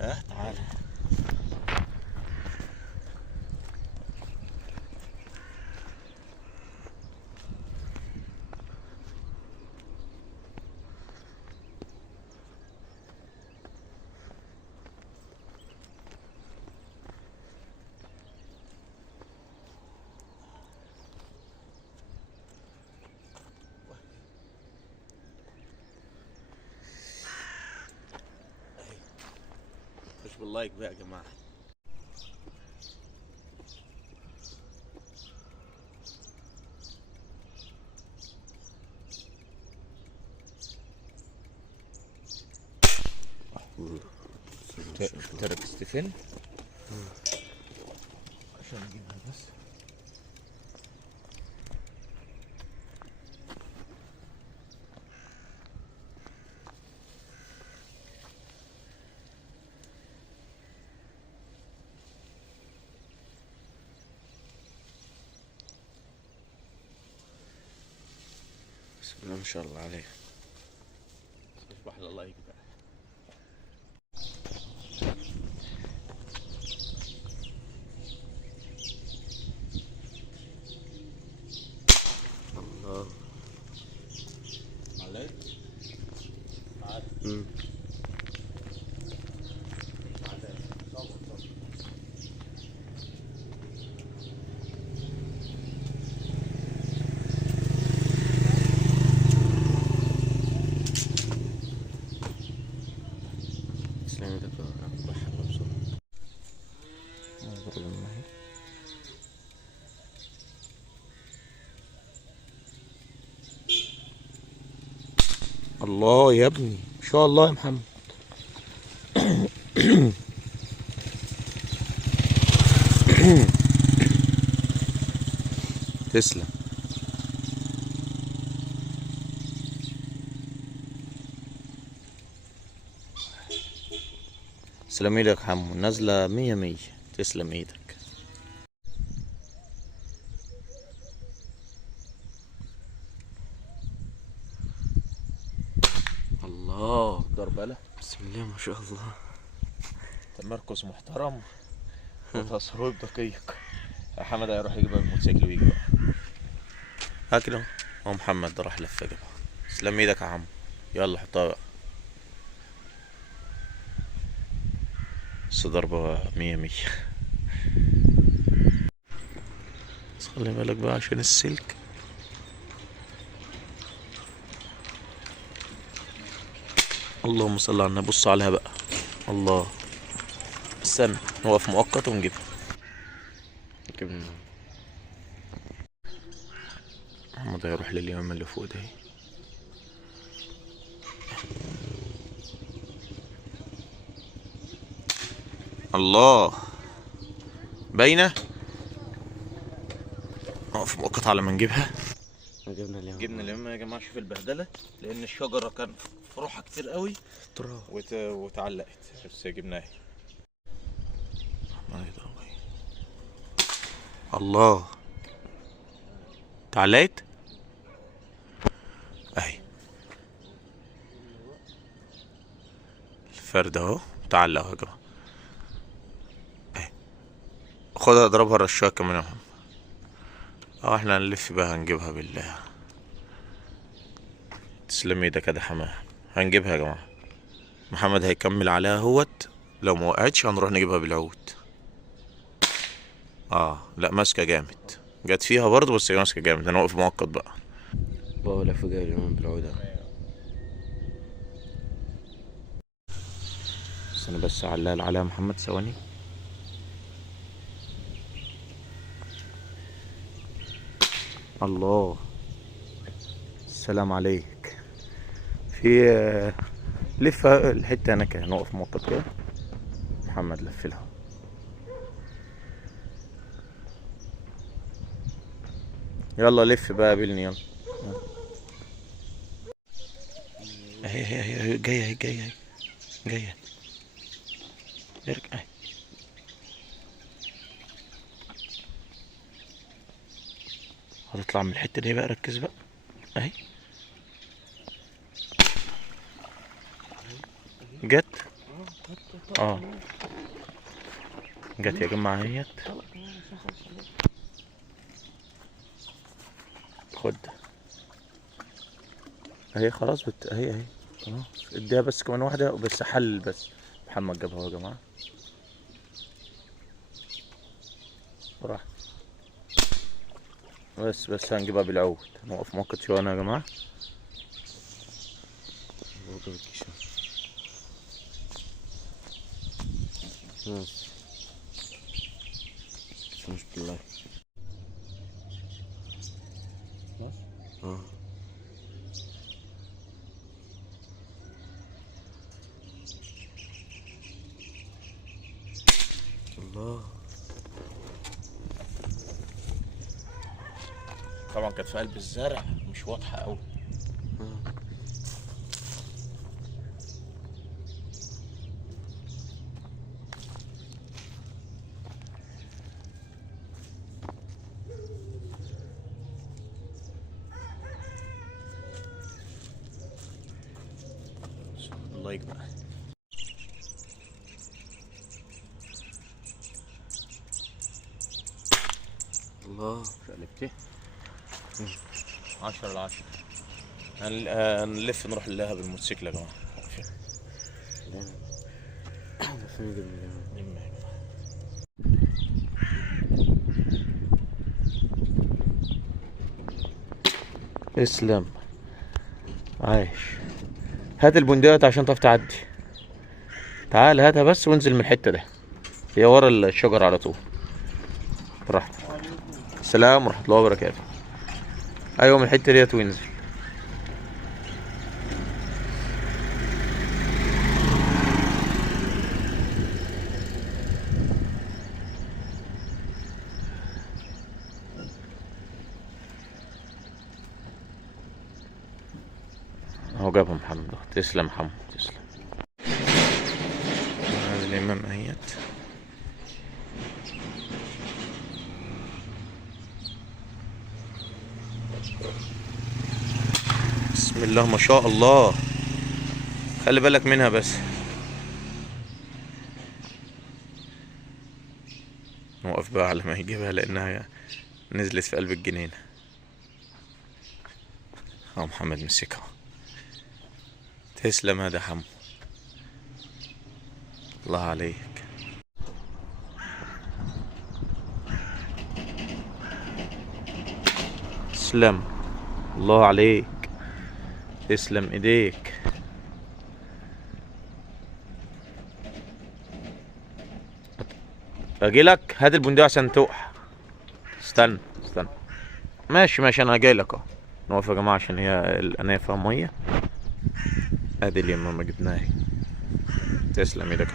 ها تعال. خش باللايك بقى يا جماعه. تركست فين؟ عشان اجيبها بس. بسم الله ما شاء الله عليه. تصبح على الله يقطع. الله عليك. تعال. تسلم ايدك يا حبيبي بسرعة. الله يا ابني ما شاء الله يا محمد. تسلم. تسلم ايدك يا حمو، نازلة 100 100. تسلم ايدك. الله ضربة. بسم الله ما شاء الله. تمركز محترم وتصويب دقيق. يا حمد هيروح يجيب الموتوسيكل ويجي بقى. هاكله هو محمد ده راح لف جابها. تسلم ايدك يا عم. يلا حطها بقى. بس ضربة 100 100. بس خلي بالك بقى عشان السلك. اللهم صل على النبي. بص عليها بقى. الله. استنى نوقف مؤقت ونجيبها. محمد هيروح لليمام اللي فوق ده. الله باينة. نقف مؤقت على ما نجيبها. جبنا اليمام يا جماعة. شوف البهدلة لأن الشجرة كان فروعها كتير قوي وتعلقت. بس جبناها. الله تعلقت اهي. الفرد اهو تعلق اهو يا جماعة اهي. خدها اضربها رشاها كمان اهو. احنا هنلف بقى هنجيبها بالله. تسلم ايدك يا حماه. هنجيبها يا جماعة. محمد هيكمل عليها اهوت. لو ما وقعتش هنروح نجيبها بالعود. لا ماسكة جامد. جت فيها برضه بس هي ماسكة جامد. انا واقف مؤقت بقى. بابا لف جاي اليوم بالعود اهو. بس انا بس علال عليها محمد ثواني. الله السلام عليك. في لف الحتة هناك. نقف مؤقت كده. محمد لف لها. يلا لف بقى قابلني. يلا اهي جاية اهي جاية جاية. ارجع اهي. هتطلع من الحتة دي بقى. ركز بقى اهي. جت. جت يا جماعة اهيت. خد اهي خلاص اهي خلاص اديها بس كمان واحدة بس حل بس. محمد جابها يا جماعة راح. بس هنجيبها بالعود. نوقف مؤقت شوية يا جماعة. مش بالله الله. طبعا كانت في قلب الزرع مش واضحة أوي. اللايك بقى. الله شقلبتي 10/10. هنلف نروح نلاقيها بالموتوسيكل يا جماعة. اسلم عايش. هات البندقية عشان تعرف تعدي. تعال هاتها بس وانزل من الحتة دي. هي ورا الشجر على طول. براحتك. السلام ورحمة الله وبركاته. ايوه من الحتة ديت وانزل. اهو جابها محمد. تسلم محمد تسلم. هذا الامام اهيت. بسم الله ما شاء الله. خلي بالك منها بس. نوقف بقى على ما يجيبها لانها نزلت في قلب الجنينة. اهو محمد مسكها. تسلم هذا حمو. الله عليك. تسلم الله عليك. تسلم ايديك. اجيلك. هات البندقية عشان تقع. استنى ماشي انا جايلك اهو. نقف يا جماعة عشان هي القناية فيها مية. ادي اليمة ما جبناها. تسلم ايدك.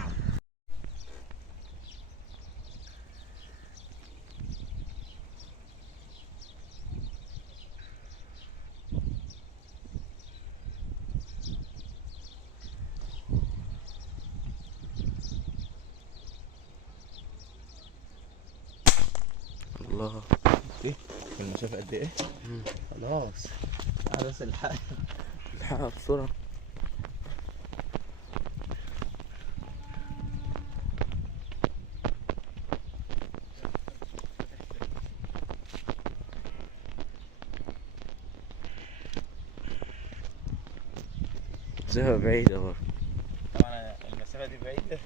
الله. ايه المسافة قد ايه؟ خلاص. بس الحقها بسرعة. المسافة بعيدة برضه. طبعا المسافة دي بعيدة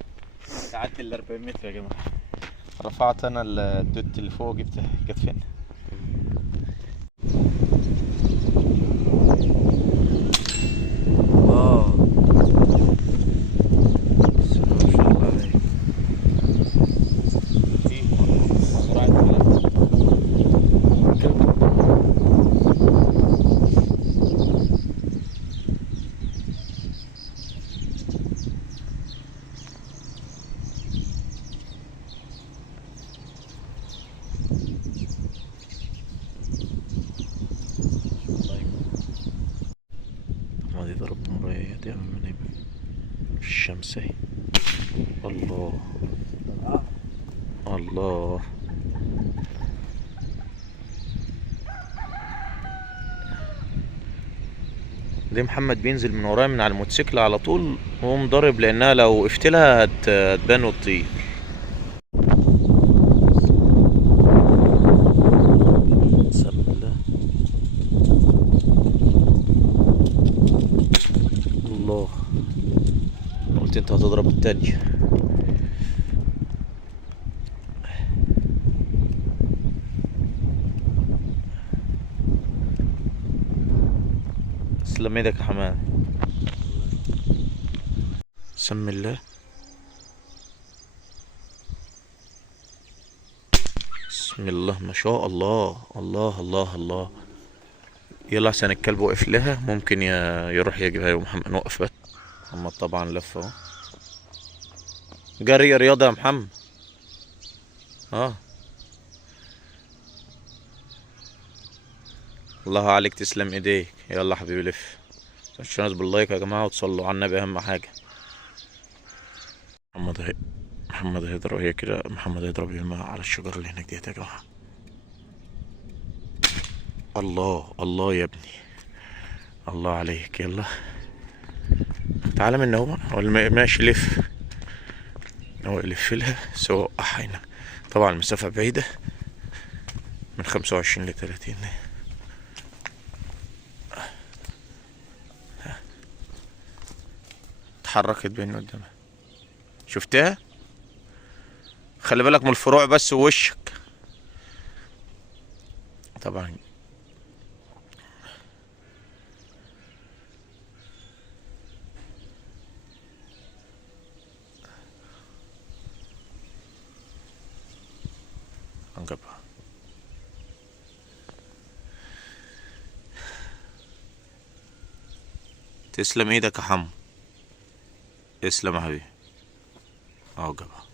تعدي ال 40 متر يا جماعة. رفعت انا الدوت اللي فوق جبتها كانت فين؟ الشمس اهي. الله الله. دي محمد بينزل من ورايا من على الموتوسيكل على طول وقوم ضارب، لانها لو وقفت لها هتبان وتطير. بسم الله. الله، قلت انت هتضرب التانية. تسلم ايدك يا حماد. بسم الله. بسم الله ما شاء الله. الله الله الله. يلا عشان الكلب وقف لها، ممكن يروح يجيبها يا محمد. نوقف بس. محمد طبعا لف اهو. جري يا رياضة يا محمد. اه الله عليك، تسلم ايديك. يلا حبيبي لف. متنسوش باللايك يا جماعة وتصلوا على النبي، اهم حاجة. محمد هيضرب، هي كده محمد هيضرب الماء على الشجرة اللي هناك ديت يا جماعة. الله الله يا ابني، الله عليك. يلا تعالى من هو، ولا ماشي لف. هو يلف لها سواء وقعها هنا. طبعا المسافة بعيدة من 25 ل30. اتحركت بين قدامها، شفتها؟ خلي بالك من الفروع بس ووشك. طبعا انجبها. تسلم ايدك يا حمو. تسلم يا حبيبي. اهو جابها.